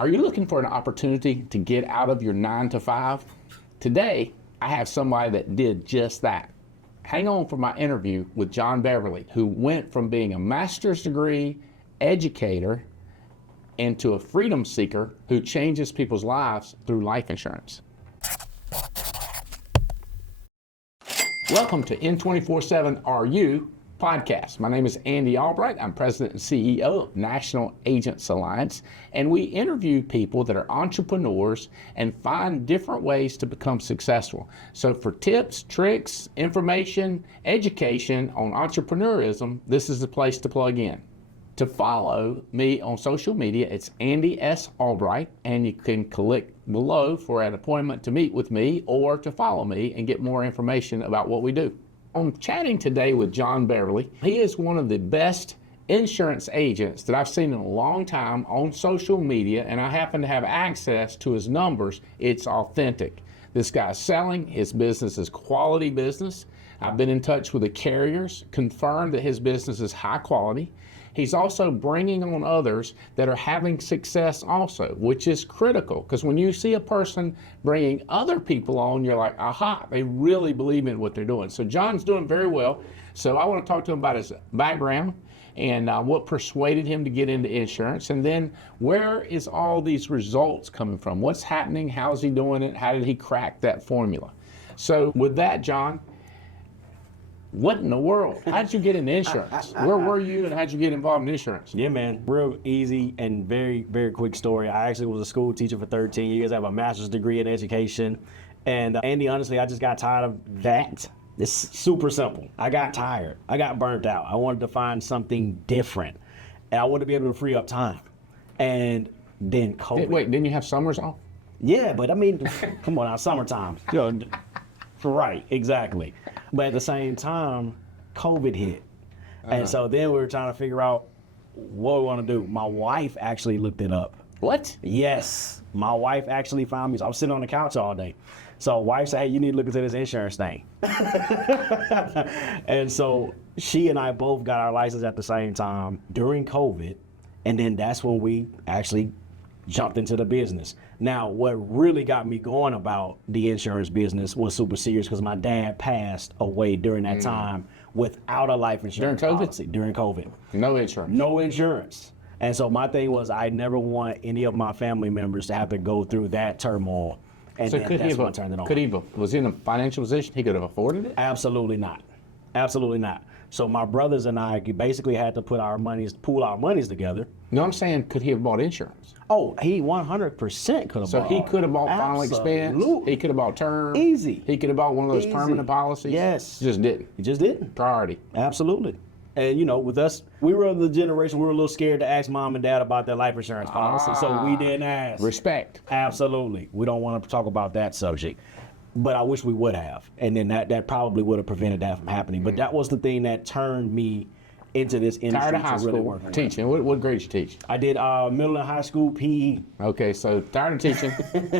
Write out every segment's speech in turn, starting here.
Are you looking for an opportunity to get out of your 9 to 5? Today, I have somebody that did just that. Hang on for my interview with John Beverly, who went from being a master's degree educator into a freedom seeker who changes people's lives through life insurance. Welcome to N247 RU podcast. My name is Andy Albright. I'm president and CEO of National Agents Alliance, and we interview people that are entrepreneurs and find different ways to become successful. So for tips, tricks, information, education on entrepreneurism, this is the place to plug in. To follow me on social media, it's Andy S. Albright, and you can click below for an appointment to meet with me or to follow me and get more information about what we do. I'm chatting today with John Beverly. He is one of the best insurance agents that I've seen in a long time on social media, and I happen to have access to his numbers. It's authentic. This guy's selling. His business is quality business. I've been in touch with the carriers, confirmed that his business is high quality. He's also bringing on others that are having success also, which is critical, because when you see a person bringing other people on, you're like, aha, they really believe in what they're doing. So John's doing very well. So I want to talk to him about his background and what persuaded him to get into insurance. And then where is all these results coming from? What's happening? How's he doing it? How did he crack that formula? So with that, John, what in the world? How did you get into insurance? Where were you and how did you get involved in insurance? Yeah, man, real easy and very, very quick story. I actually was a school teacher for 13 years. I have a master's degree in education. And Andy, honestly, I just got tired of that. It's super simple. I got tired. I got burnt out. I wanted to find something different. And I wanted to be able to free up time. And then COVID. Wait, didn't you have summers off? Yeah, but I mean, come on now, summertime. Right, exactly. But at the same time, COVID hit. And so then we were trying to figure out what we want to do. My wife actually looked it up. What? Yes. My wife actually found me. So I was sitting on the couch all day. So wife said, hey, you need to look into this insurance thing. And so she and I both got our license at the same time during COVID. And then that's when we actually jumped into the business. Now, what really got me going about the insurance business was super serious because my dad passed away during that time without a life insurance policy. During COVID. No insurance. No insurance. And so my thing was I never want any of my family members to have to go through that turmoil. And So then could he that's have, when I turned it on. could he have, was he in a financial position he could have afforded it? Absolutely not. Absolutely not. So my brothers and I basically had to pool our monies together. No, I'm saying could he have bought insurance? Oh, he 100% could have So bought. he could have bought final expense. Absolutely. He could have bought term. Easy. He could have bought one of those Easy. permanent policies. Yes. Just didn't. He just didn't. Priority. Absolutely. And you know, with us, we were of the generation, we were a little scared to ask mom and dad about their life insurance policy, so we didn't ask. Respect. Absolutely. We don't want to talk about that subject. But I wish we would have. And then that probably would have prevented that from happening. But that was the thing that turned me into this industry. Tired of high to really school work. teaching. What grade did you teach? I did middle and high school PE. Okay, so tired of teaching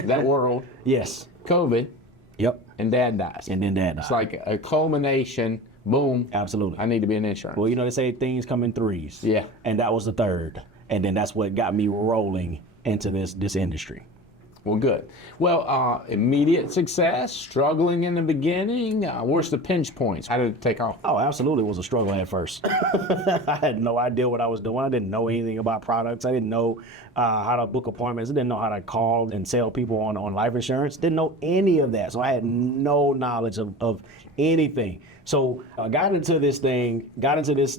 that world, Yes. COVID, Yep. and dad dies. And then dad died. It's like a culmination, boom, Absolutely. I need to be in insurance. Well, you know, they say things come in threes. Yeah. And that was the third. And then that's what got me rolling into this industry. Well, good. Well, immediate success, struggling in the beginning. Where's the pinch points? How did it take off? Oh, absolutely. It was a struggle at first. I had no idea what I was doing. I didn't know anything about products. I didn't know how to book appointments. I didn't know how to call and sell people on life insurance. Didn't know any of that. So I had no knowledge of anything. So I got into this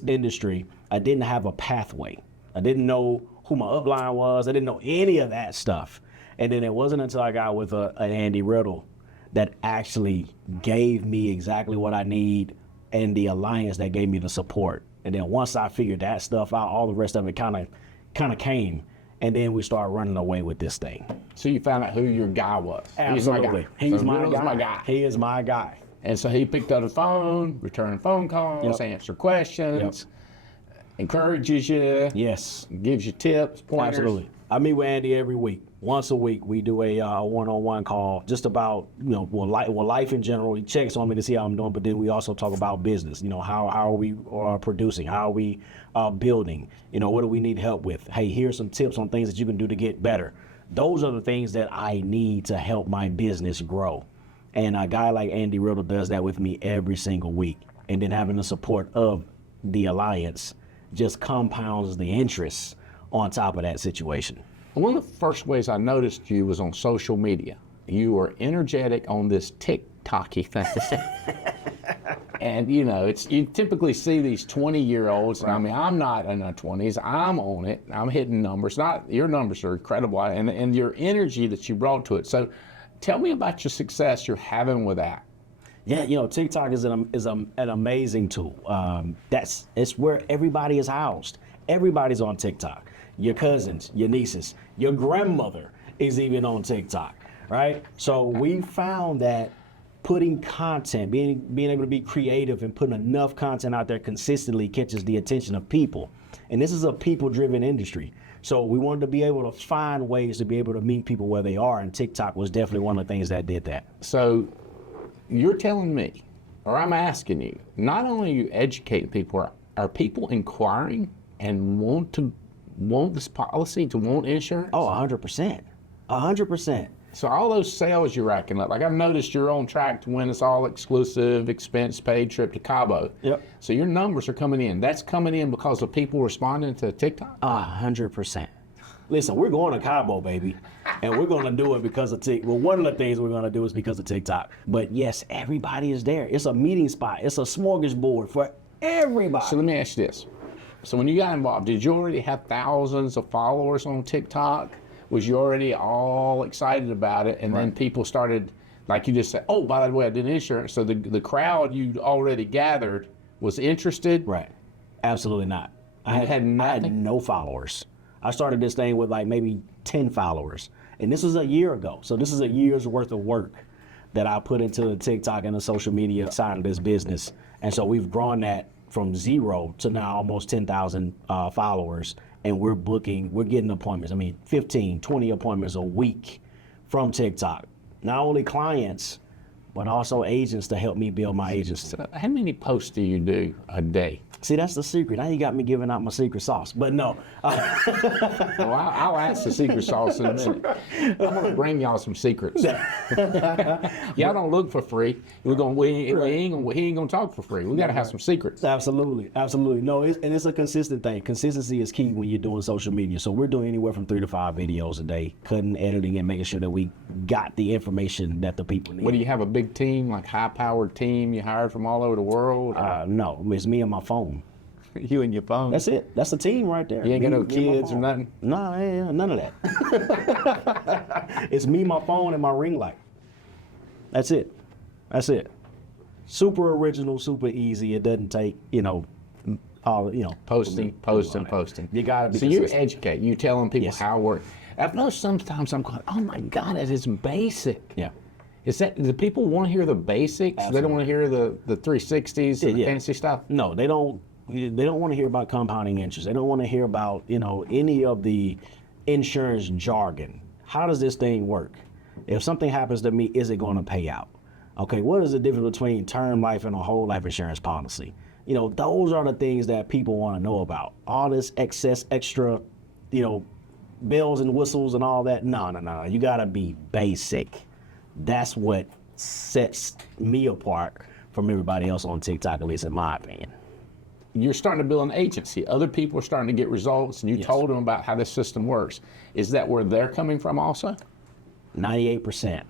industry. I didn't have a pathway. I didn't know who my upline was. I didn't know any of that stuff. And then it wasn't until I got with an Andy Riddle that actually gave me exactly what I need and the alliance that gave me the support. And then once I figured that stuff out, all the rest of it kind of came. And then we started running away with this thing. So you found out who your guy was. Absolutely. He's my guy. He is my guy. And so he picked up the phone, returned phone calls, answered questions, encourages you, Yes. gives you tips, pointers. Absolutely. I meet with Andy every week. Once a week, we do a one-on-one call just about, life in general. He checks on me to see how I'm doing, but then we also talk about business. How are we producing? How are we building? What do we need help with? Hey, here's some tips on things that you can do to get better. Those are the things that I need to help my business grow. And a guy like Andy Riddle does that with me every single week. And then having the support of the Alliance just compounds the interest on top of that situation. One of the first ways I noticed you was on social media. You were energetic on this TikTok-y thing. And you typically see these 20-year-olds. Right. I mean, I'm not in my 20s. I'm on it. I'm hitting numbers. Your numbers are incredible, and your energy that you brought to it. So, tell me about your success you're having with that. Yeah, TikTok is an amazing tool. It's where everybody is housed. Everybody's on TikTok. Your cousins, your nieces, your grandmother is even on TikTok, right? So we found that putting content, being able to be creative and putting enough content out there consistently catches the attention of people. And this is a people-driven industry. So we wanted to be able to find ways to be able to meet people where they are, and TikTok was definitely one of the things that did that. So you're telling me, or I'm asking you, not only are you educating people, are people inquiring and want this policy, to want insurance? Oh, 100%. 100%. So all those sales you're racking up, like I've noticed you're on track to win this all-exclusive, expense-paid trip to Cabo. Yep. So your numbers are coming in. That's coming in because of people responding to TikTok? 100%. Listen, we're going to Cabo, baby, and we're going to do it because of TikTok. Well, one of the things we're going to do is because of TikTok. But yes, everybody is there. It's a meeting spot. It's a smorgasbord for everybody. So let me ask you this. So when you got involved, did you already have thousands of followers on TikTok? Was you already all excited about it? And then people started, like you just said, oh, by the way, I did insurance. So the crowd you already gathered was interested? Right. Absolutely not. I had nothing? no followers. I started this thing with like maybe 10 followers. And this was a year ago. So this is a year's worth of work that I put into the TikTok and the social media side of this business. And so we've grown that from 0 to now almost 10,000 followers. And we're getting appointments. I mean, 15, 20 appointments a week from TikTok. Not only clients, but also agents to help me build my agency. So how many posts do you do a day? See, that's the secret. Now you got me giving out my secret sauce. But no. Well, I'll ask the secret sauce in a minute. I'm going to bring y'all some secrets. Y'all don't look for free. He ain't going to talk for free. We got to have some secrets. Absolutely. Absolutely. No, it's a consistent thing. Consistency is key when you're doing social media. So we're doing anywhere from 3 to 5 videos a day, cutting, editing, and making sure that we got the information that the people need. What, do you have a big team, like high-powered team you hired from all over the world? No, it's me and my phone. You and your phone? That's it. That's the team right there. You ain't got no kids or nothing? No, none of that. It's me, my phone, and my ring light. That's it. Super original, super easy. It doesn't take, posting. You gotta be So consistent. you educate. You telling people how it works. I've noticed sometimes I'm going, oh my God, that is basic. Yeah. Do people want to hear the basics? Absolutely. They don't want to hear the 360s and the fancy stuff? No, they don't. They don't want to hear about compounding interest. They don't want to hear about, any of the insurance jargon. How does this thing work? If something happens to me, is it going to pay out? Okay, what is the difference between term life and a whole life insurance policy? Those are the things that people want to know about. All this extra, bells and whistles and all that. No. You got to be basic. That's what sets me apart from everybody else on TikTok, at least in my opinion. You're starting to build an agency. Other people are starting to get results, and you told them about how this system works. Is that where they're coming from also? 98%.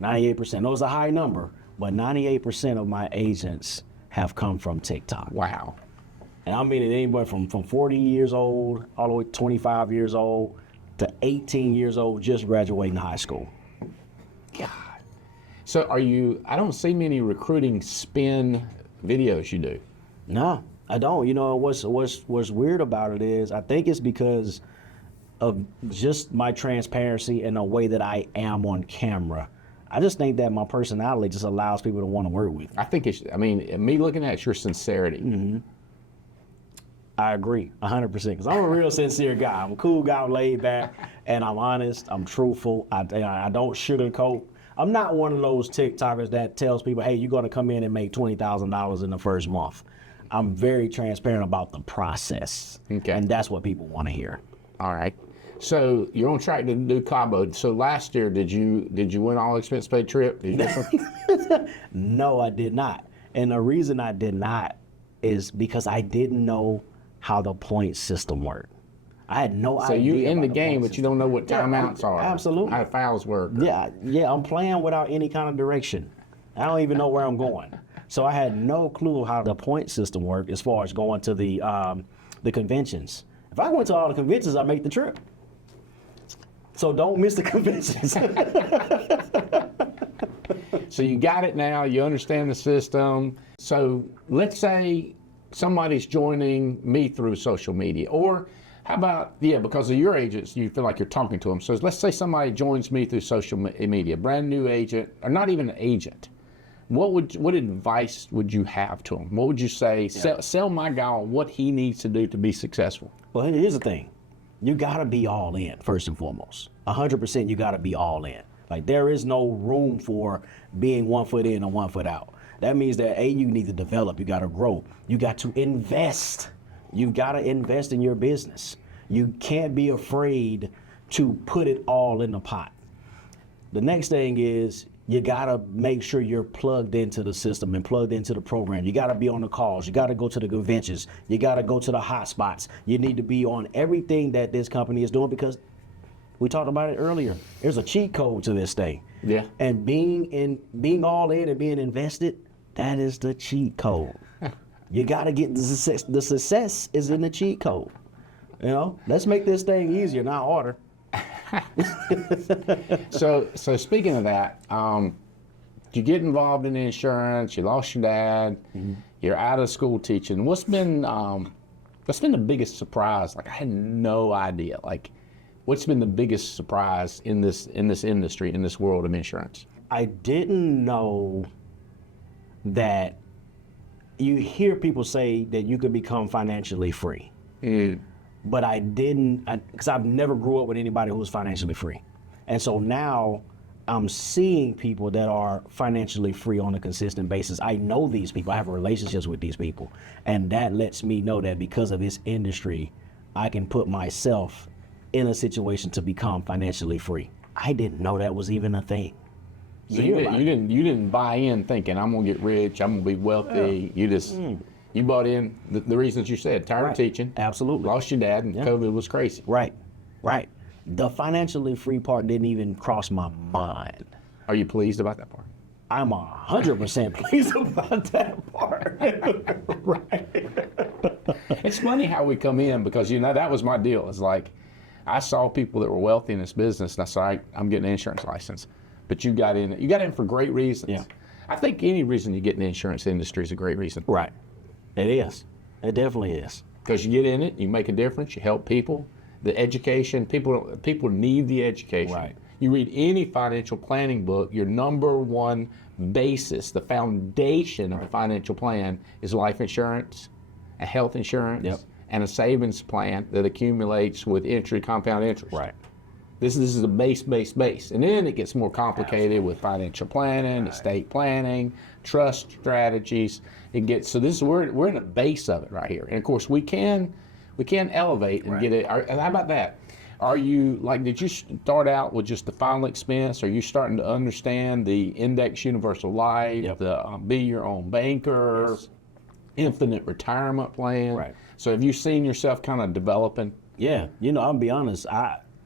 98%. That was a high number, but 98% of my agents have come from TikTok. Wow. And I mean it anywhere from 40 years old all the way to 25 years old to 18 years old, just graduating high school. God. So I don't see many recruiting spin videos you do. No, I don't. What's weird about it is I think it's because of just my transparency and the way that I am on camera. I just think that my personality just allows people to want to work with me. I think me looking at it's your sincerity. Mm-hmm. I agree 100% because I'm a real sincere guy. I'm a cool guy, I'm laid back, and I'm honest, I'm truthful. I don't sugarcoat. I'm not one of those TikTokers that tells people, hey, you're going to come in and make $20,000 in the first month. I'm very transparent about the process. Okay. And that's what people want to hear. All right. So you're on track to do Cabo. So last year, did you win all expense paid trip? Did you get some? No, I did not. And the reason I did not is because I didn't know how the point system worked. I had no idea. So you in the about game, point but you don't know what timeouts are. Absolutely. How fouls work. Yeah, I'm playing without any kind of direction. I don't even know where I'm going. So I had no clue how the point system worked as far as going to the conventions. If I went to all the conventions, I'd make the trip. So don't miss the conventions. So you got it now, you understand the system. So let's say somebody's joining me through social media, or how about, because of your agents, you feel like you're talking to them. So let's say somebody joins me through social media, brand new agent, or not even an agent. What advice would you have to him? What would you say? Sell my guy on what he needs to do to be successful. Well, here's the thing. You gotta be all in, first and foremost. 100% you gotta be all in. Like, there is no room for being 1 foot in and 1 foot out. That means that you need to develop, you gotta grow, you got to invest. You've gotta invest in your business. You can't be afraid to put it all in the pot. The next thing is, you gotta make sure you're plugged into the system and plugged into the program. You gotta be on the calls. You gotta go to the conventions. You gotta go to the hot spots. You need to be on everything that this company is doing, because we talked about it earlier. There's a cheat code to this thing. Yeah. And being all in and being invested, that is the cheat code. You gotta get the success. The success is in the cheat code. You know, let's make this thing easier, not harder. So speaking of that, you get involved in the insurance. You lost your dad. Mm-hmm. You're out of school teaching. What's been the biggest surprise? Like, I had no idea. Like, what's been the biggest surprise in this industry, in this world of insurance? I didn't know that. You hear people say that you could become financially free. Mm. But I didn't, because I've never grew up with anybody who was financially free. And so now I'm seeing people that are financially free on a consistent basis. I know these people, I have relationships with these people. And that lets me know that because of this industry, I can put myself in a situation to become financially free. I didn't know that was even a thing. So you didn't buy in thinking, I'm gonna get rich, I'm gonna be wealthy. Yeah. You just you bought in the reasons you said, tired of teaching. Absolutely. Lost your dad, and COVID was crazy. Right. The financially free part didn't even cross my mind. Are you pleased about that part? I'm 100% pleased about that part. Right. It's funny how we come in, because that was my deal. It's like, I saw people that were wealthy in this business, and I said, I'm getting an insurance license. But you got in for great reasons. Yeah. I think any reason you get in the insurance industry is a great reason. Right. It is. It definitely is. Because you get in it, you make a difference, you help people. The education, people need the education. Right. You read any financial planning book, your number one basis, the foundation of a financial plan is life insurance, a health insurance, and a savings plan that accumulates with compound interest. Right. This is the base. And then it gets more complicated with financial planning, estate planning, trust strategies. We're in the base of it right here. And of course we can elevate and get it. And how about that? Are you, did you start out with just the final expense? Are you starting to understand the index universal life, the be your own banker, infinite retirement plan? Right. So have you seen yourself kind of developing? Yeah. I'll be honest.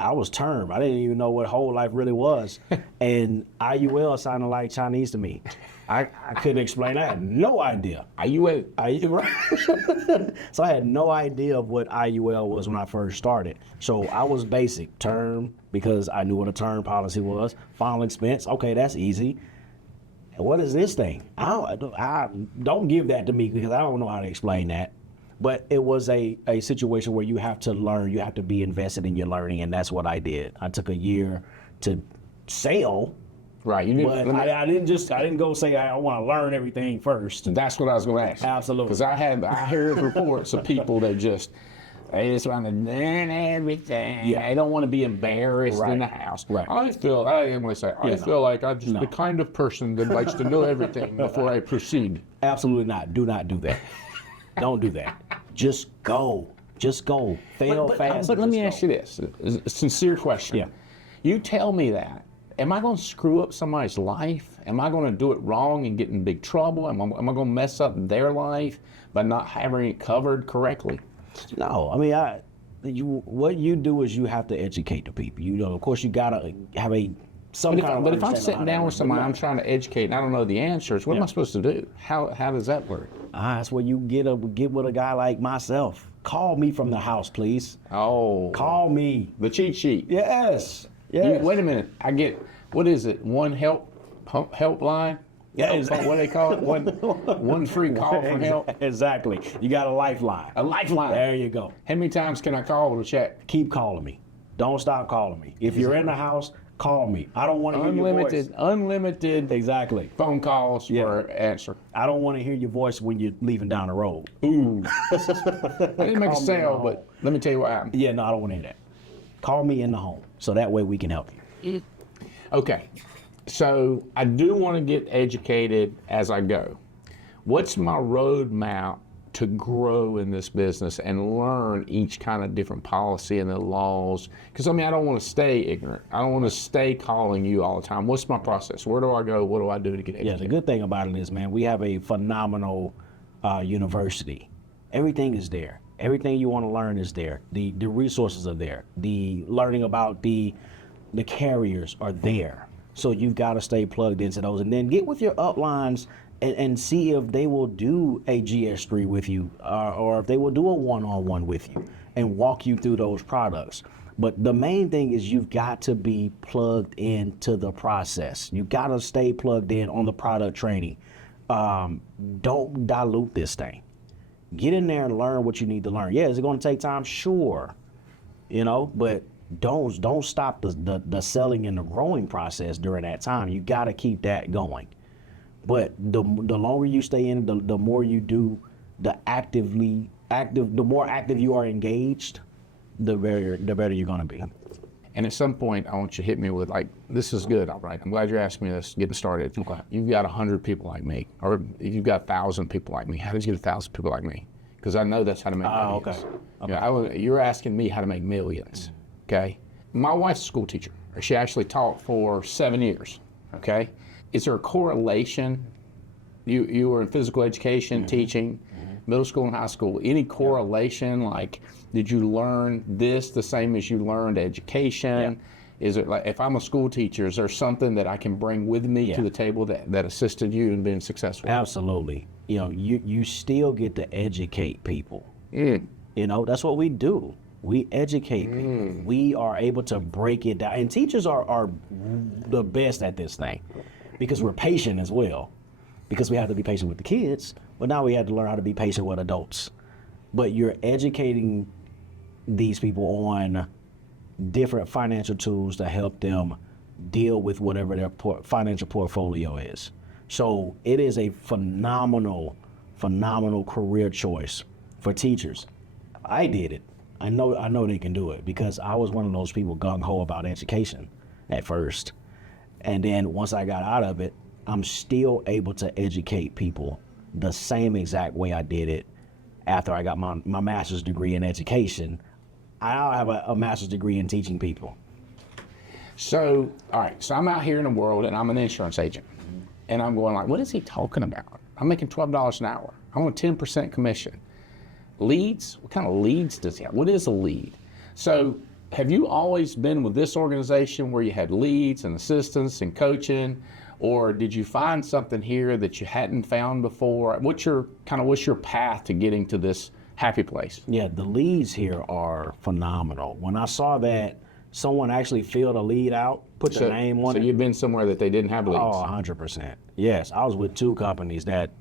I was term. I didn't even know what whole life really was. And IUL sounded like Chinese to me. I couldn't explain. I had no idea. IUL. Right. So I had no idea of what IUL was when I first started. So I was basic term, because I knew what a term policy was. Final expense. Okay, that's easy. And what is this thing? I don't give that to me, because I don't know how to explain that. But it was a situation where you have to learn, you have to be invested in your learning, and that's what I did. I took a year to sail. Right. I didn't go say I want to learn everything first. That's what I was going to ask. Absolutely. Because I heard reports of people that they just want to learn everything. Yeah. They don't want to be embarrassed in the house. Right. I feel like I'm just the kind of person that likes to know everything before I proceed. Absolutely not. Do not do that. Don't do that. Just go. Just go. Fail fast. But let me just ask you this, a sincere question. Yeah. You tell me that. Am I going to screw up somebody's life? Am I going to do it wrong and get in big trouble? Am I going to mess up their life by not having it covered correctly? No, I mean, what you do is you have to educate the people. You know, of course, you gotta have But if I'm sitting down with somebody, I'm trying to educate, and I don't know the answers, what am I supposed to do? How does that work? That's where you get with a guy like myself. Call me from the house, please. Oh. Call me. The cheat sheet. Yes. Yes. Wait a minute. I get, what is it? One helpline? Yeah, What do they call it? One free call for help? Exactly. You got a lifeline. A lifeline. There you go. How many times can I call to check? Keep calling me. Don't stop calling me. If you're in the house, call me. I don't want to hear your voice. Unlimited Exactly. phone calls for answer. I don't want to hear your voice when you're leaving down the road. Ooh. I didn't make a sale, but let me tell you what happened. Yeah, no, I don't want to hear that. Call me in the home, so that way we can help you. Okay, so I do want to get educated as I go. What's my roadmap to grow in this business and learn each kind of different policy and the laws? Because I don't want to stay ignorant. I don't want to stay calling you all the time. What's my process? Where do I go? What do I do to get educated? Yeah, the good thing about it is, man, we have a phenomenal university. Everything is there. Everything you want to learn is there. The resources are there. The learning about the carriers are there. So you've got to stay plugged into those, and then get with your uplines and see if they will do a GS3 with you, or if they will do a one-on-one with you and walk you through those products. But the main thing is you've got to be plugged into the process. You got to stay plugged in on the product training. Don't dilute this thing. Get in there and learn what you need to learn. Yeah, is it going to take time? Sure, but don't stop the selling and the growing process during that time. You got to keep that going. But the longer you stay in, the more you do, the more active you are engaged, the better you're going to be. And at some point, I want you to hit me with, this is good, all right. I'm glad you're asking me this, getting started. Okay. You've got 100 people like me, or you've got 1,000 people like me. How did you get 1,000 people like me? Because I know that's how to make millions. Okay. You're asking me how to make millions, okay? My wife's a school teacher. She actually taught for 7 years, okay? Is there a correlation? You were in physical education, teaching, middle school and high school. Any correlation, did you learn this the same as you learned education? Is it if I'm a school teacher, is there something that I can bring with me to the table that assisted you in being successful? Absolutely. You still get to educate people. That's what we do. We educate people. We are able to break it down. And teachers are the best at this thing because we're patient as well. Because we have to be patient with the kids, but now we have to learn how to be patient with adults. But you're educating these people on different financial tools to help them deal with whatever their financial portfolio is. So it is a phenomenal career choice for teachers. I did it. I know they can do it because I was one of those people gung-ho about education at first. And then once I got out of it, I'm still able to educate people the same exact way I did it after I got my master's degree in education. I now have a master's degree in teaching people. So, all right, so I'm out here in the world and I'm an insurance agent. And I'm going what is he talking about? I'm making $12 an hour. I'm on a 10% commission. Leads? What kind of leads does he have? What is a lead? So have you always been with this organization where you had leads and assistance and coaching? Or did you find something here that you hadn't found before? What's your path to getting to this happy place? Yeah, the leads here are phenomenal. When I saw that someone actually filled a lead out, put their name on it. So you've been somewhere that they didn't have leads? Oh, 100%. Yes, I was with 2 companies that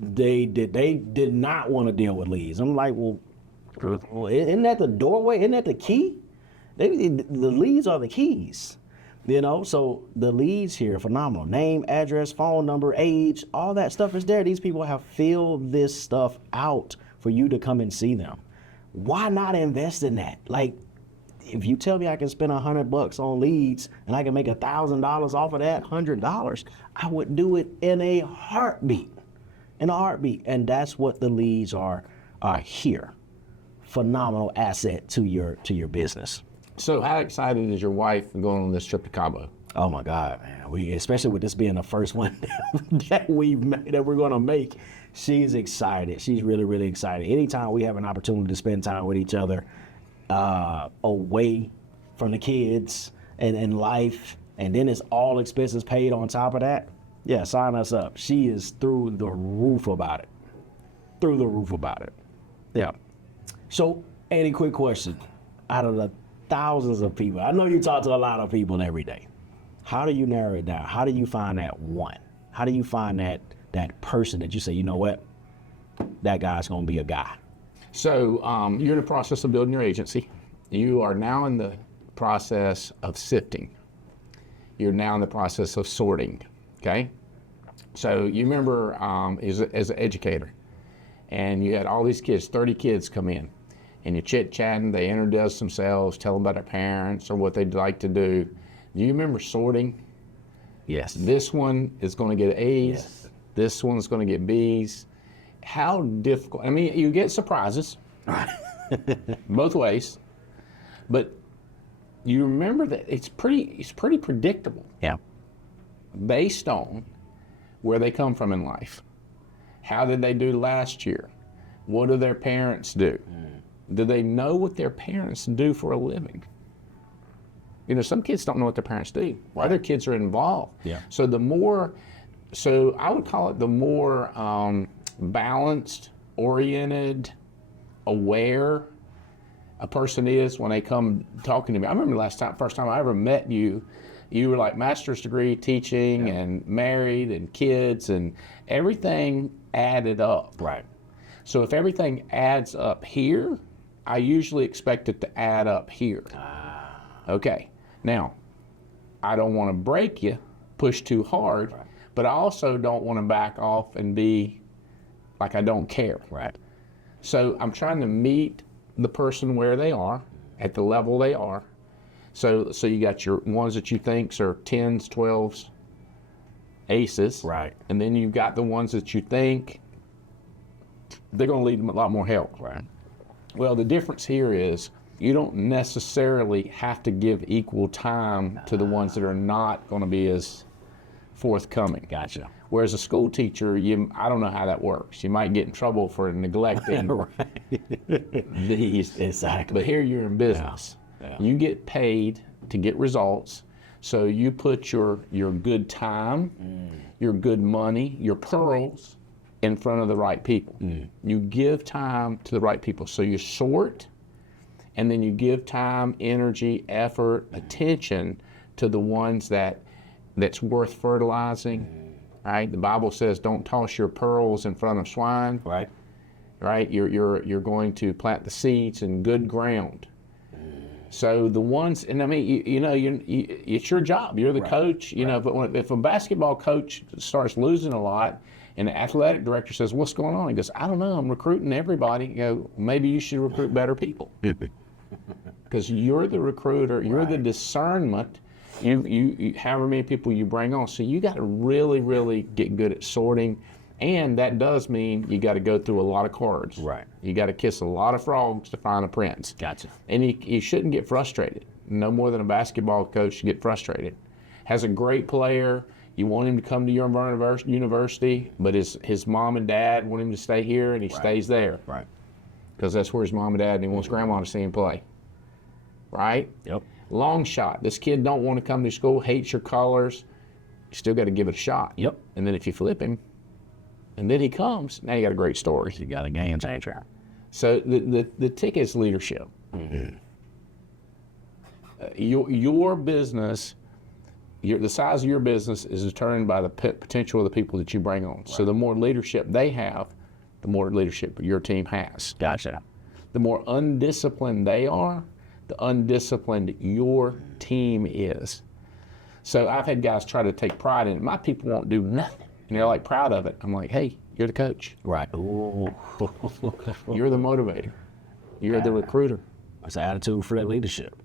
they did not want to deal with leads. I'm like, well, isn't that the doorway? Isn't that the key? The leads are the keys. So the leads here are phenomenal. Name, address, phone number, age, all that stuff is there. These people have filled this stuff out for you to come and see them. Why not invest in that? If you tell me I can spend $100 on leads and I can make $1,000 off of that $100, I would do it in a heartbeat. And that's what the leads are here. phenomenal asset to your business. So how excited is your wife going on this trip to Cabo? Oh my God, man! Especially with this being the first one that we're going to make, she's excited. She's really, really excited. Anytime we have an opportunity to spend time with each other, away from the kids and life, and then it's all expenses paid on top of that. Yeah, sign us up. She is through the roof about it. Through the roof about it. Yeah. So, Andy, quick question. Out of the thousands of people, I know you talk to a lot of people every day. How do you narrow it down? How do you find that one? How do you find that person that you say, you know what, that guy's going to be a guy? So you're in the process of building your agency. You are now in the process of sifting. You're now in the process of sorting, okay? So you remember as an educator, and you had all these kids, 30 kids come in, and you're chit-chatting, they introduce themselves, tell them about their parents or what they'd like to do. Do you remember sorting? Yes. This one is going to get A's. Yes. This one's going to get B's. How difficult? I mean, you get surprises both ways, but you remember that it's pretty predictable. Yeah. Based on where they come from in life. How did they do last year? What do their parents do? Do they know what their parents do for a living? You know, some kids don't know what their parents do. Right. Other kids are involved. Yeah. So I would call it the more balanced, oriented, aware a person is when they come talking to me. I remember first time I ever met you, you were like master's degree teaching and married and kids, and everything added up. Right. So if everything adds up here, I usually expect it to add up here. Okay. Now, I don't want to break you, push too hard, but I also don't want to back off and be like I don't care. Right. So I'm trying to meet the person where they are, at the level they are. So you got your ones that you think are 10s, 12s, aces. Right. And then you've got the ones that you think they're going to lead them a lot more help. Right. Well, the difference here is you don't necessarily have to give equal time to the ones that are not going to be as forthcoming. Gotcha. Whereas a school teacher, I don't know how that works. You might get in trouble for neglecting these. Exactly. But here you're in business. Yeah. You get paid to get results. So you put your good time, your good money, your pearls in front of the right people. You give time to the right people. So you sort, and then you give time, energy, effort, attention to the ones that's worth fertilizing. Right? The Bible says, "Don't toss your pearls in front of swine." Right. Right? You're going to plant the seeds in good ground. So the ones, and I mean, it's your job. You're the coach, know. But if a basketball coach starts losing a lot, and the athletic director says, "What's going on?" He goes, "I don't know. I'm recruiting everybody." You go, maybe you should recruit better people, because you're the recruiter. You're the discernment. You however many people you bring on. So you got to really, really get good at sorting. And that does mean you got to go through a lot of cards. Right. You got to kiss a lot of frogs to find a prince. Gotcha. And you shouldn't get frustrated. No more than a basketball coach should get frustrated. Has a great player. You want him to come to your university, but his mom and dad want him to stay here, and he stays there. Right. Because that's where his mom and dad, and he wants grandma to see him play. Right? Yep. Long shot. This kid don't want to come to school, hates your colors. You still got to give it a shot. Yep. And then if you flip him, and then he comes, now you got a great story. You got a game changer. So the ticket is leadership. Your business, the size of your business is determined by the potential of the people that you bring on. Right. So the more leadership they have, the more leadership your team has. Gotcha. The more undisciplined they are, the undisciplined your team is. So I've had guys try to take pride in it. My people won't do nothing. And they're like proud of it. I'm like, hey, you're the coach. Right. Ooh. You're the motivator. You're the recruiter. That's an attitude for that leadership.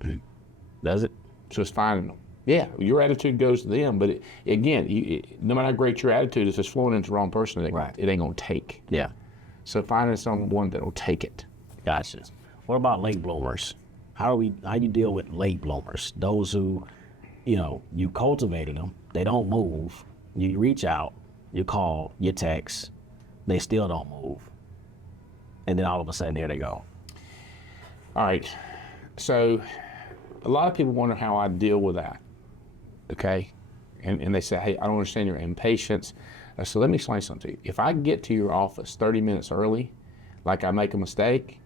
Does it? So it's finding them. Yeah, your attitude goes to them, but no matter how great your attitude is, it's flowing into the wrong person, it ain't going to take. Yeah. So finding someone that'll take it. Gotcha. What about late bloomers? How you deal with late bloomers? Those who, you cultivating them, they don't move. You reach out, you call, you text, they still don't move. And then all of a sudden, here they go. All right. So a lot of people wonder how I deal with that. Okay. And they say, hey, I don't understand your impatience. So let me explain something to you. If I get to your office 30 minutes early, like I make a mistake,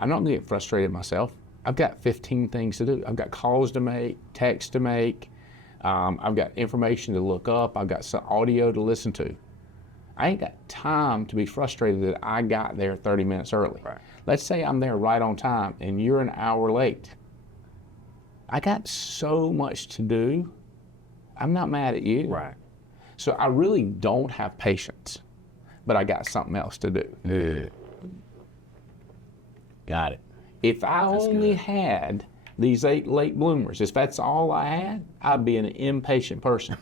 I'm not going to get frustrated myself. I've got 15 things to do. I've got calls to make, texts to make. I've got information to look up. I've got some audio to listen to. I ain't got time to be frustrated that I got there 30 minutes early. Right. Let's say I'm there right on time and you're an hour late. I got so much to do. I'm not mad at you. Right. So I really don't have patience, but I got something else to do. Yeah. Got it. If I only had these 8 late bloomers, if that's all I had, I'd be an impatient person.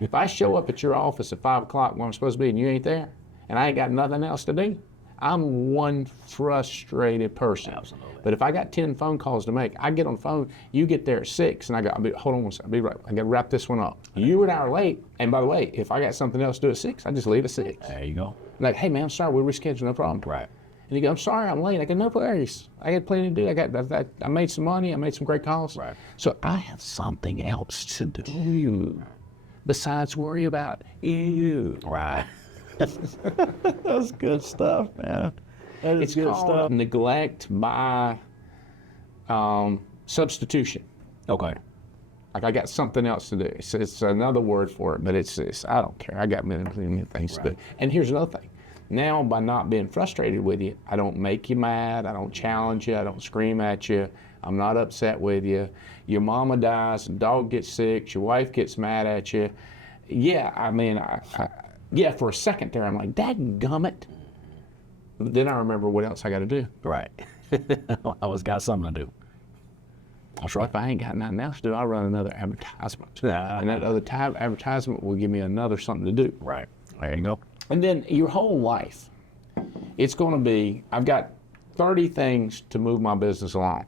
If I show up at your office at 5 o'clock when I'm supposed to be and you ain't there, and I ain't got nothing else to do, I'm one frustrated person. Absolutely. But if I got 10 phone calls to make, I get on the phone, you get there at 6, and hold on one second, I'll be right. I got to wrap this one up. You were an hour late, and by the way, if I got something else to do at 6, I just leave at 6. There you go. Like, hey man, I'm sorry, we'll reschedule, no problem. Right. And you go, I'm sorry, I'm late. I go, no worries. I got plenty to do. I made some money. I made some great calls. Right. So I have something else to do besides worry about you. Right. That's good stuff, man. That is It's good called stuff. neglect by substitution. Okay. Like I got something else to do. It's another word for it, but it's I don't care. I got many things to do. And here's another thing. Now, by not being frustrated with you, I don't make you mad, I don't challenge you, I don't scream at you, I'm not upset with you. Your mama dies, the dog gets sick, your wife gets mad at you. Yeah, I mean, yeah, for a second there, I'm like, dadgummit. But then I remember what else I got to do. Right. I always got something to do. That's right. If I ain't got nothing else to do, I'll run another advertisement. Yeah. And that other advertisement will give me another something to do. Right. There you go. And then your whole life, it's going to be, I've got 30 things to move my business along.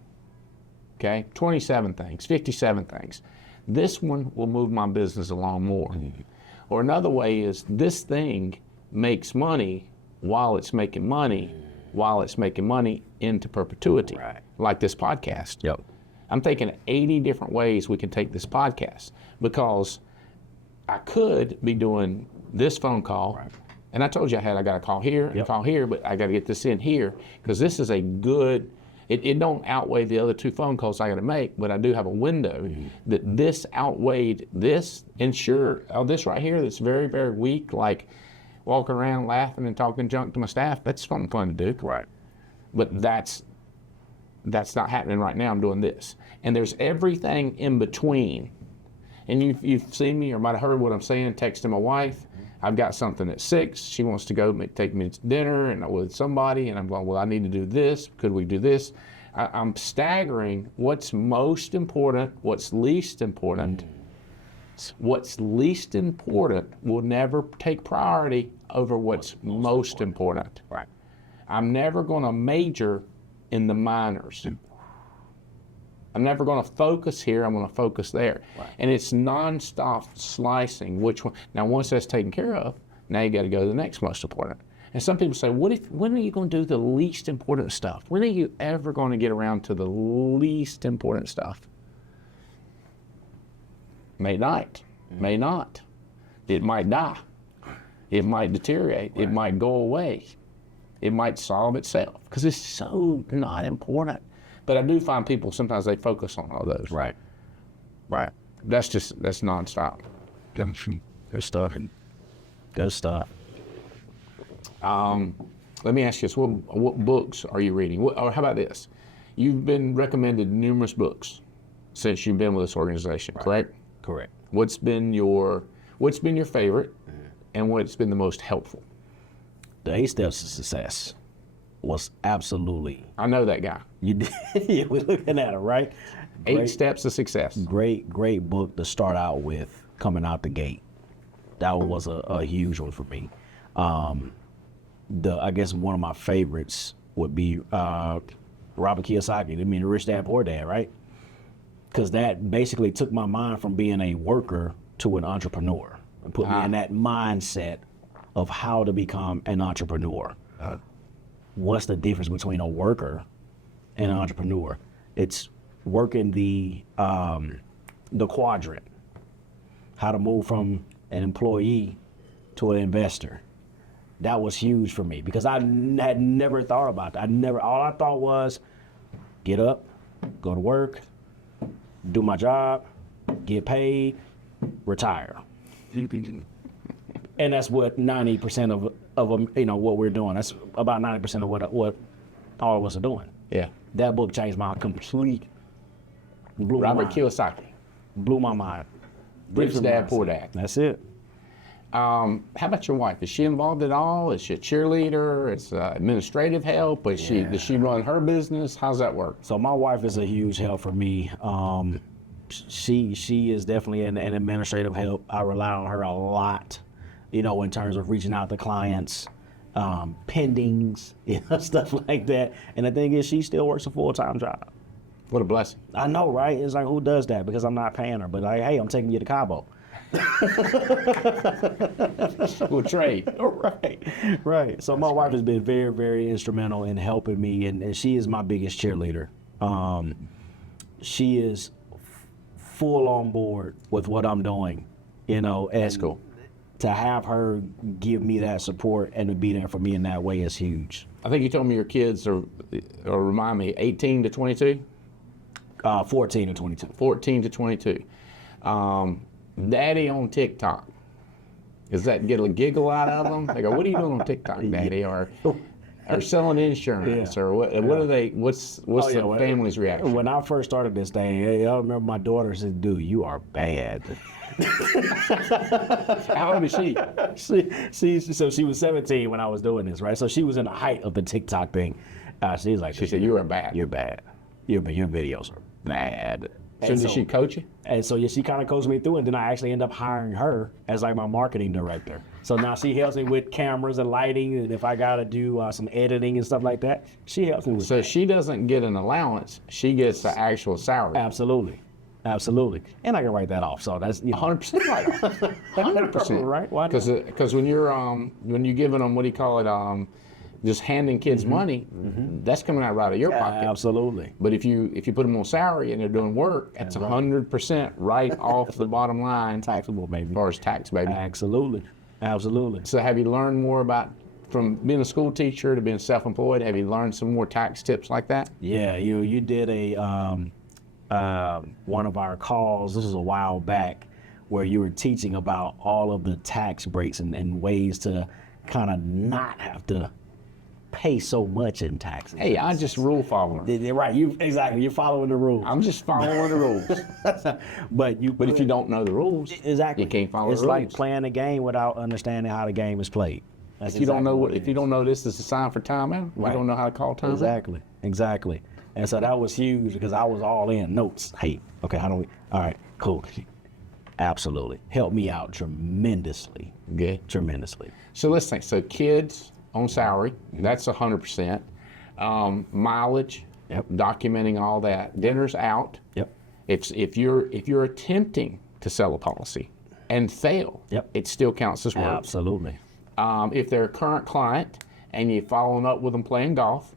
Okay? 27 things, 57 things. This one will move my business along more. Mm-hmm. Or another way is this thing makes money while it's making money, into perpetuity. Right. Like this podcast. Yep. I'm thinking 80 different ways we can take this podcast because I could be doing this phone call. Right. And I told you I got to call here and call here, but I got to get this in here because this is a good, it don't outweigh the other 2 phone calls I got to make, but I do have a window that this outweighed this. And sure, this right here that's very, very weak, like walking around laughing and talking junk to my staff, that's something fun to do. Right. But that's not happening right now. I'm doing this. And there's everything in between. And you've seen me or might have heard what I'm saying, texting my wife. I've got something at 6. She wants to go take me to dinner and with somebody, and I'm going, well, I need to do this. Could we do this? I'm staggering what's most important, what's least important. What's least important will never take priority over what's most important. Right. I'm never going to major in the minors. I'm never going to focus here, I'm going to focus there. Right. And it's nonstop slicing which one. Now, once that's taken care of, now you got to go to the next most important. And some people say, when are you going to do the least important stuff? When are you ever going to get around to the least important stuff? May not. May not. It might die. It might deteriorate. Right. It might go away. It might solve itself because it's so not important. But I do find people, sometimes they focus on all those. Right. Right. That's nonstop. Good stuff. Good stuff. Let me ask you this. What books are you reading? Or how about this? You've been recommended numerous books since you've been with this organization, right. Correct? Correct. What's been your favorite and what's been the most helpful? The 8 Steps to Success was absolutely. I know that guy. You did. Yeah, we're looking at it, right? 8 Steps to Success. Great book to start out with coming out the gate. That was a huge one for me. I guess one of my favorites would be Robert Kiyosaki, I mean, the Rich Dad Poor Dad, right? Because that basically took my mind from being a worker to an entrepreneur and put me in that mindset of how to become an entrepreneur. What's the difference between a worker and an entrepreneur? It's working the quadrant, how to move from an employee to an investor. That was huge for me because I had never thought about that. All I thought was get up, go to work, do my job, get paid, retire. And that's what 90% of what we're doing. That's about 90% of what all of us are doing. Yeah. That book changed my complete. Robert Kiyosaki. Blew my mind. Rich Dad Poor Dad. That's it. How about your wife? Is she involved at all? Is she a cheerleader? Is administrative help? Does she run her business? How's that work? So my wife is a huge help for me. She is definitely an administrative help. I rely on her a lot, in terms of reaching out to clients, pendings, stuff like that. And the thing is, she still works a full-time job. What a blessing. I know, right? It's like, who does that? Because I'm not paying her. But like, hey, I'm taking you to Cabo. We'll trade. Right. So my wife has been very, very instrumental in helping me, and she is my biggest cheerleader. She is full on board with what I'm doing, and That's cool. To have her give me that support and to be there for me in that way is huge. I think you told me your kids are remind me, 18 to 22? 14 to 22. 14 to 22. Daddy on TikTok. Does that get a giggle out of them? They go, "What are you doing on TikTok, Daddy?" Or selling insurance, or what are they? What's the family's reaction? When I first started this thing, I remember my daughter said, "Dude, you are bad." How old is she? So she was 17 when I was doing this, right? So she was in the height of the TikTok thing. She's like, She said, "You are bad. You're bad. Your videos are bad." So did she coach you? And so she kind of coached me through, and then I actually end up hiring her as like my marketing director. So now she helps me with cameras and lighting, and if I gotta do some editing and stuff like that, she helps me with So that. she doesn't get an allowance; she gets the actual salary. Absolutely, and I can write that off. So that's 100% right. 100%. Right? Why not? Because when you're giving them, what do you call it? Just handing kids money, that's coming out right of your pocket. Absolutely. But if you put them on salary and they're doing work, that's 100% right off the bottom line. Taxable, baby. As far as tax, baby. Absolutely. So have you learned more about, from being a school teacher to being self-employed, have you learned some more tax tips like that? Yeah, you did one of our calls, this was a while back, where you were teaching about all of the tax breaks and ways to kind of not have to pay so much in taxes. Hey, I just rule follower. Right, you're following the rules. I'm just following the rules. But if you don't know the rules, exactly, you can't follow it's the rules. like playing a game without understanding how the game is played. That's If you don't know exactly if you don't know this is a sign for timeout, you don't know how to call timeout. Exactly. And so that was huge because I was all in notes. Hey, okay, how do we? All right, cool. Absolutely, helped me out tremendously. Good. Tremendously. So let's think. So kids on salary, that's 100%. Mileage, documenting all that. Dinner's out. Yep. If you're attempting to sell a policy and fail, it still counts as work. Absolutely. If they're a current client and you're following up with them playing golf,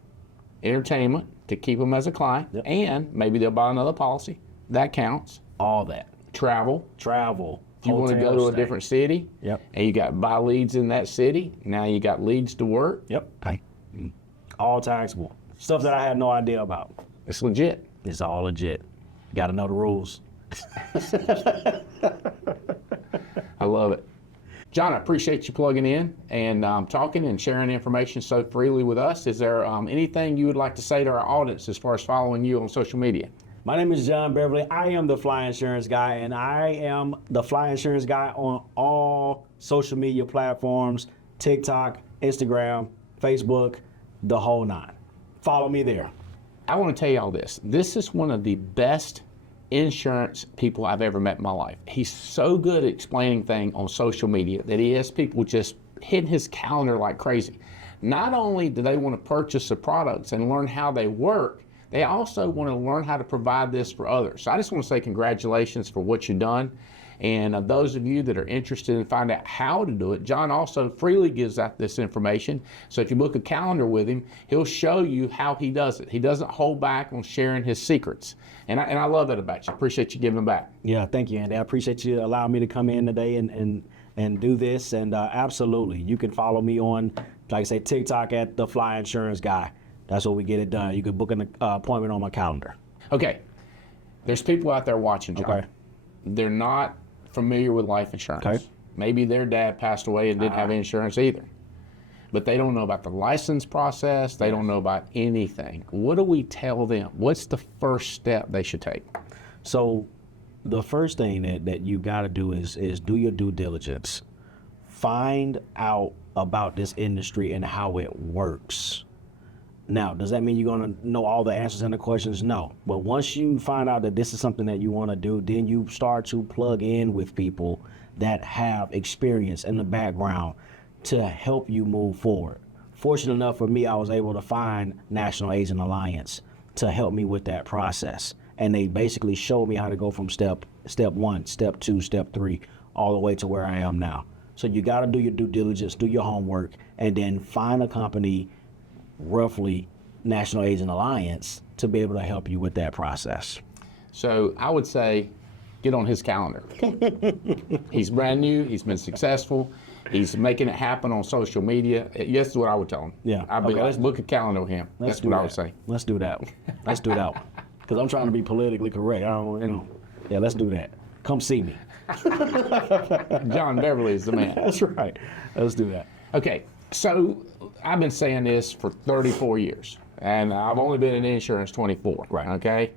entertainment to keep them as a client, and maybe they'll buy another policy, that counts. All that. Travel. If you want to go to a different city, and you got buy leads in that city, now you got leads to work. All taxable. Stuff that I had no idea about. It's legit. It's all legit. Got to know the rules. I love it. John, I appreciate you plugging in and talking and sharing information so freely with us. Is there anything you would like to say to our audience as far as following you on social media? My name is John Beverly. I am the Fly Insurance Guy, and I am the Fly Insurance Guy on all social media platforms, TikTok, Instagram, Facebook, the whole nine. Follow me there. I want to tell you all this. This is one of the best insurance people I've ever met in my life. He's so good at explaining things on social media that he has people just hitting his calendar like crazy. Not only do they want to purchase the products and learn how they work, they also want to learn how to provide this for others. So I just want to say congratulations for what you've done. And those of you that are interested in finding out how to do it, John also freely gives out this information. So if you book a calendar with him, he'll show you how he does it. He doesn't hold back on sharing his secrets. And I love that about you. Appreciate you giving them back. Yeah, thank you, Andy. I appreciate you allowing me to come in today and do this. And absolutely, you can follow me on, like I say, TikTok at the Fly Insurance Guy. That's where we get it done. You can book an appointment on my calendar. Okay. There's people out there watching, John. Okay. They're not familiar with life insurance. Okay. Maybe their dad passed away and didn't have insurance either. But they don't know about the license process. They don't know about anything. What do we tell them? What's the first step they should take? So the first thing that you got to do is do your due diligence. Find out about this industry and how it works. Now, does that mean you're going to know all the answers and the questions? No. But once you find out that this is something that you want to do, then you start to plug in with people that have experience in the background to help you move forward. Fortunate enough for me, I was able to find National Agent Alliance to help me with that process. And they basically showed me how to go from step 1, step 2, step 3, all the way to where I am now. So you got to do your due diligence, do your homework, and then find a company, roughly National Agent Alliance, to be able to help you with that process. So I would say get on his calendar. He's brand new. He's been successful. He's making it happen on social media. Yes, is what I would tell him. Yeah. I'd be, let's book a calendar with him. That's what I would say. Let's do that. Let's do that. Because I'm trying to be politically correct. I don't, yeah, let's do that. Come see me. John Beverly is the man. That's right. Let's do that. Okay, so I've been saying this for 34 years, and I've only been in insurance 24. Right. Okay,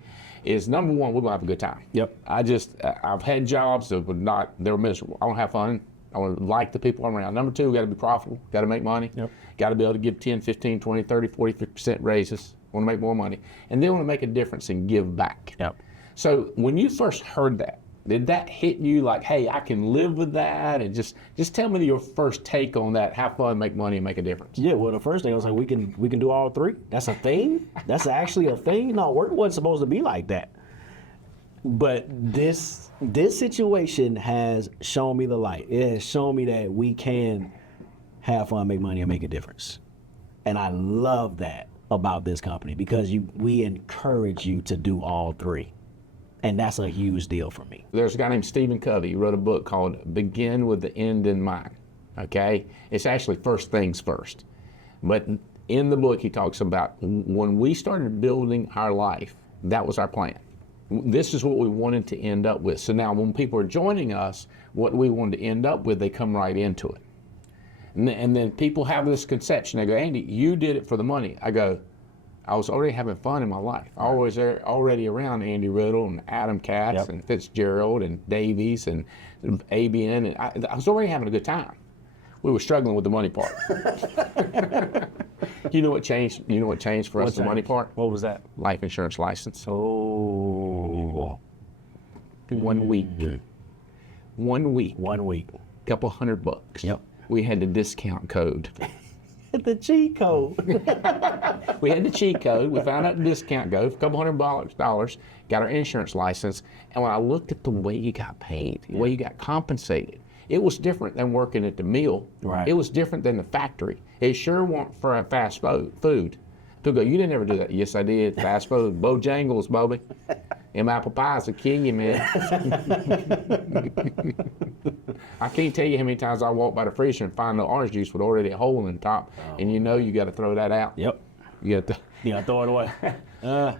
is number one, we're gonna have a good time. Yep. I've had jobs that they were miserable. I don't have fun. I want to like the people I'm around. Number two, we got to be profitable. Got to make money. Yep. Got to be able to give 10, 15, 20, 30, 40% raises. Want to make more money, and then want to make a difference and give back. Yep. So when you first heard that, did that hit you like, hey, I can live with that? And just tell me your first take on that. Have fun, make money, and make a difference. Yeah, well, the first thing I was like, we can do all three. That's a thing? That's actually a thing? No, work wasn't supposed to be like that. But this situation has shown me the light. It has shown me that we can have fun, make money, and make a difference. And I love that about this company because we encourage you to do all three. And that's a huge deal for me. There's a guy named Stephen Covey. He wrote a book called Begin with the End in Mind. Okay? It's actually first things first. But in the book, he talks about when we started building our life, that was our plan. This is what we wanted to end up with. So now when people are joining us, what we wanted to end up with, they come right into it. And then people have this conception. They go, Andy, you did it for the money. I go, I was already having fun in my life. I was already around Andy Riddle and Adam Katz and Fitzgerald and Davies and ABN. And I was already having a good time. We were struggling with the money part. You know what changed? You know what changed for us? The money part. What was that? Life insurance license. Oh. 1 week. 1 week. 1 week. Couple $100. Yep. We had the discount code. The cheat code. We had the cheat code. We found out the discount code, a couple $100, got our insurance license. And when I looked at the way you got paid, the way you got compensated, it was different than working at the mill. Right. It was different than the factory. It sure wasn't for a fast food. People go, you didn't ever do that. Yes, I did. Fast food. Bojangles, Bobby. Them apple pies will kill you, man. I can't tell you how many times I walk by the freezer and find the orange juice with already a hole in the top, and you know you got to throw that out. Yep. You got to. Yeah, throw it away. I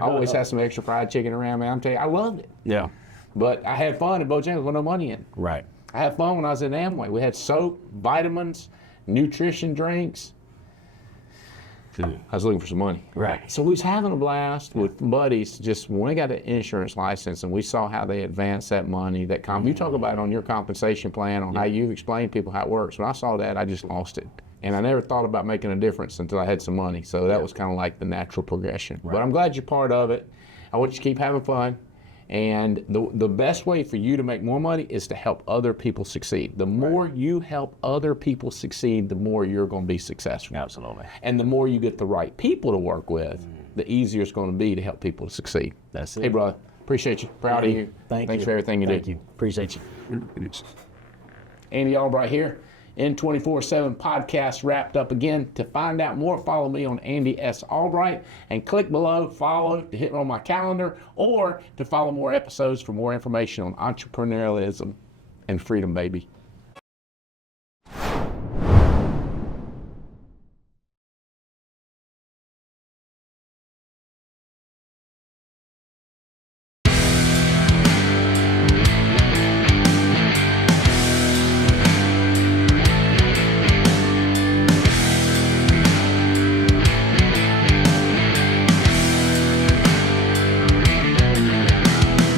always have some extra fried chicken around, man. I'm telling you, I loved it. Yeah. But I had fun at Bojangles with no money in. Right. I had fun when I was in Amway. We had soap, vitamins, nutrition drinks. I was looking for some money. Right. So we was having a blast with buddies. Just when we got an insurance license and we saw how they advanced that money, that you talk about it on your compensation plan, on how you've explained to people how it works. When I saw that, I just lost it. And I never thought about making a difference until I had some money. So that was kind of like the natural progression. Right. But I'm glad you're part of it. I want you to keep having fun. And the best way for you to make more money is to help other people succeed. The more you help other people succeed, the more you're going to be successful. Absolutely. And the more you get the right people to work with, the easier it's going to be to help people to succeed. That's it. Hey, brother, appreciate you. Proud of you. Thanks for everything you do. Thank you. Appreciate you. Andy Albright here. N247 podcast wrapped up again. To find out more, follow me on Andy S. Albright and click below, follow to hit on my calendar, or to follow more episodes for more information on entrepreneurialism and freedom, baby.